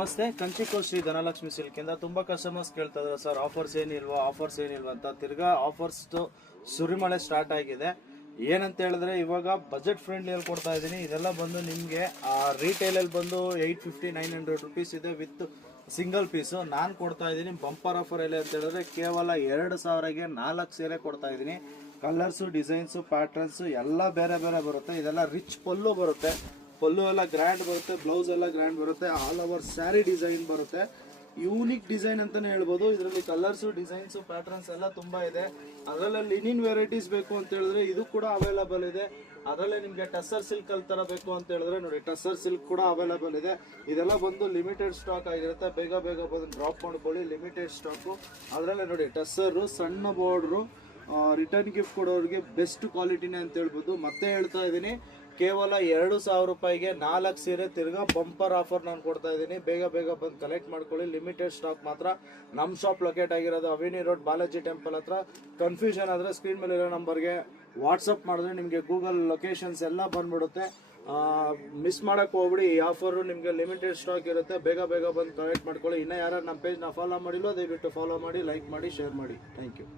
ನಮಸ್ತೆ, ಕಂಚಿಕೋಲ್ ಶ್ರೀ ಧನಲಕ್ಷ್ಮಿ ಸಿಲ್ಕ್ ಇಂದ ತುಂಬಾ ಕಸ್ಟಮರ್ಸ್ ಕೇಳ್ತಾ ಇದ್ದಾರೆ ಸರ್ ಆಫರ್ಸ್ ಏನಿಲ್ವಾ ಅಂತ. ತಿರ್ಗಾ ಆಫರ್ಸ್ ಸುರಿಮಳೆ ಸ್ಟಾರ್ಟ್ ಆಗಿದೆ. ಏನಂತ ಹೇಳಿದ್ರೆ ಇವಾಗ ಬಜೆಟ್ ಫ್ರೆಂಡ್ಲಿ ಕೊಡ್ತಾ ಇದ್ದೀನಿ. ಇದೆಲ್ಲ ಬಂದು ನಿಮಗೆ ರಿಟೇಲ್ ಅಲ್ಲಿ ಬಂದು 850-900 ರುಪೀಸ್ ಇದೆ ವಿತ್ ಸಿಂಗಲ್ ಪೀಸು. ನಾನು ಕೊಡ್ತಾ ಇದ್ದೀನಿ ಬಂಪರ್ ಆಫರ್ ಎಲ್ಲ ಅಂತ ಹೇಳಿದ್ರೆ ಕೇವಲ 2000ಗೆ 4 ಸೀರೆ ಕೊಡ್ತಾ ಇದ್ದೀನಿ. ಕಲರ್ಸು, ಡಿಸೈನ್ಸು, ಪ್ಯಾಟರ್ನ್ಸು ಎಲ್ಲ ಬೇರೆ ಬೇರೆ ಬರುತ್ತೆ. ಇದೆಲ್ಲ ರಿಚ್ ಪಲ್ಲು ಬರುತ್ತೆ. ಪಲ್ಲು ಎಲ್ಲ ಗ್ರ್ಯಾಂಡ್ ಬರುತ್ತೆ, ಬ್ಲೌಸ್ ಎಲ್ಲ ಗ್ರ್ಯಾಂಡ್ ಬರುತ್ತೆ, ಆಲ್ ಓವರ್ ಸ್ಯಾರಿ ಡಿಸೈನ್ ಬರುತ್ತೆ. ಯೂನಿಕ್ ಡಿಸೈನ್ ಅಂತಾನೆ ಹೇಳ್ಬೋದು. ಇದರಲ್ಲಿ ಕಲರ್ಸು, ಡಿಸೈನ್ಸ್, ಪ್ಯಾಟರ್ನ್ಸ್ ಎಲ್ಲ ತುಂಬಾ ಇದೆ. ಅದರಲ್ಲೇ ಲಿನಿನ್ ವೆರೈಟೀಸ್ ಬೇಕು ಅಂತ ಹೇಳಿದ್ರೆ ಇದು ಕೂಡ ಅವೈಲಬಲ್ ಇದೆ. ಅದರಲ್ಲೇ ನಿಮಗೆ ಟಸರ್ ಸಿಲ್ಕ್ ಅಲ್ಲಿ ತರ ಬೇಕು ಅಂತ ಹೇಳಿದ್ರೆ ನೋಡಿ, ಟಸರ್ ಸಿಲ್ಕ್ ಕೂಡ ಅವೈಲಬಲ್ ಇದೆ. ಇದೆಲ್ಲ ಬಂದು ಲಿಮಿಟೆಡ್ ಸ್ಟಾಕ್ ಆಗಿರುತ್ತೆ. ಬೇಗ ಬಂದು ಡ್ರಾಪ್ ಮಾಡ್ಕೊಳ್ಳಿ, ಲಿಮಿಟೆಡ್ ಸ್ಟಾಕು. ಅದರಲ್ಲೇ ನೋಡಿ ಟಸರು, ಸಣ್ಣ ಬಾರ್ಡ್ರು, ರಿಟರ್ನ್ ಗಿಫ್ಟ್ ಕೊಡೋರಿಗೆ ಬೆಸ್ಟ್ ಕ್ವಾಲಿಟಿನೇ ಅಂತ ಹೇಳ್ಬೋದು. ಮತ್ತೆ ಹೇಳ್ತಾ ಇದ್ದೀನಿ, ಕೇವಲ 2000 ರೂಪಾಯಿಗೆ 4 ಸೀರೆ ತಿರ್ಗಾ ಬಂಪರ್ ಆಫರ್ ನಾನು ಕೊಡ್ತಾ ಇದ್ದೀನಿ. ಬೇಗ ಬಂದು ಕಲೆಕ್ಟ್ ಮಾಡ್ಕೊಳ್ಳಿ. ಲಿಮಿಟೆಡ್ ಸ್ಟಾಕ್ ಮಾತ್ರ. ನಮ್ಮ ಶಾಪ್ ಲೊಕೇಟ್ ಆಗಿರೋದು ಅವಿನಿ ರೋಡ್, ಬಾಲಾಜಿ ಟೆಂಪಲ್ ಹತ್ರ. ಕನ್ಫ್ಯೂಷನ್ ಆದರೆ ಸ್ಕ್ರೀನ್ ಮೇಲೆ ಇರೋ ನಂಬರ್ಗೆ ವಾಟ್ಸಪ್ ಮಾಡಿದ್ರೆ ನಿಮಗೆ ಗೂಗಲ್ ಲೊಕೇಶನ್ಸ್ ಎಲ್ಲ ಬಂದ್ಬಿಡುತ್ತೆ. ಮಿಸ್ ಮಾಡಕ್ಕೆ ಹೋಗ್ಬಿಡಿ. ಈ ಆಫರು ನಿಮಗೆ ಲಿಮಿಟೆಡ್ ಸ್ಟಾಕ್ ಇರುತ್ತೆ. ಬೇಗ ಬಂದು ಕಲೆಕ್ಟ್ ಮಾಡ್ಕೊಳ್ಳಿ. ಇನ್ನೂ ಯಾರು ನಮ್ಮ ಪೇಜ್ನ ಫಾಲೋ ಮಾಡಿಲ್ವೋ ದಯವಿಟ್ಟು ಫಾಲೋ ಮಾಡಿ, ಲೈಕ್ ಮಾಡಿ, ಶೇರ್ ಮಾಡಿ. Thank you.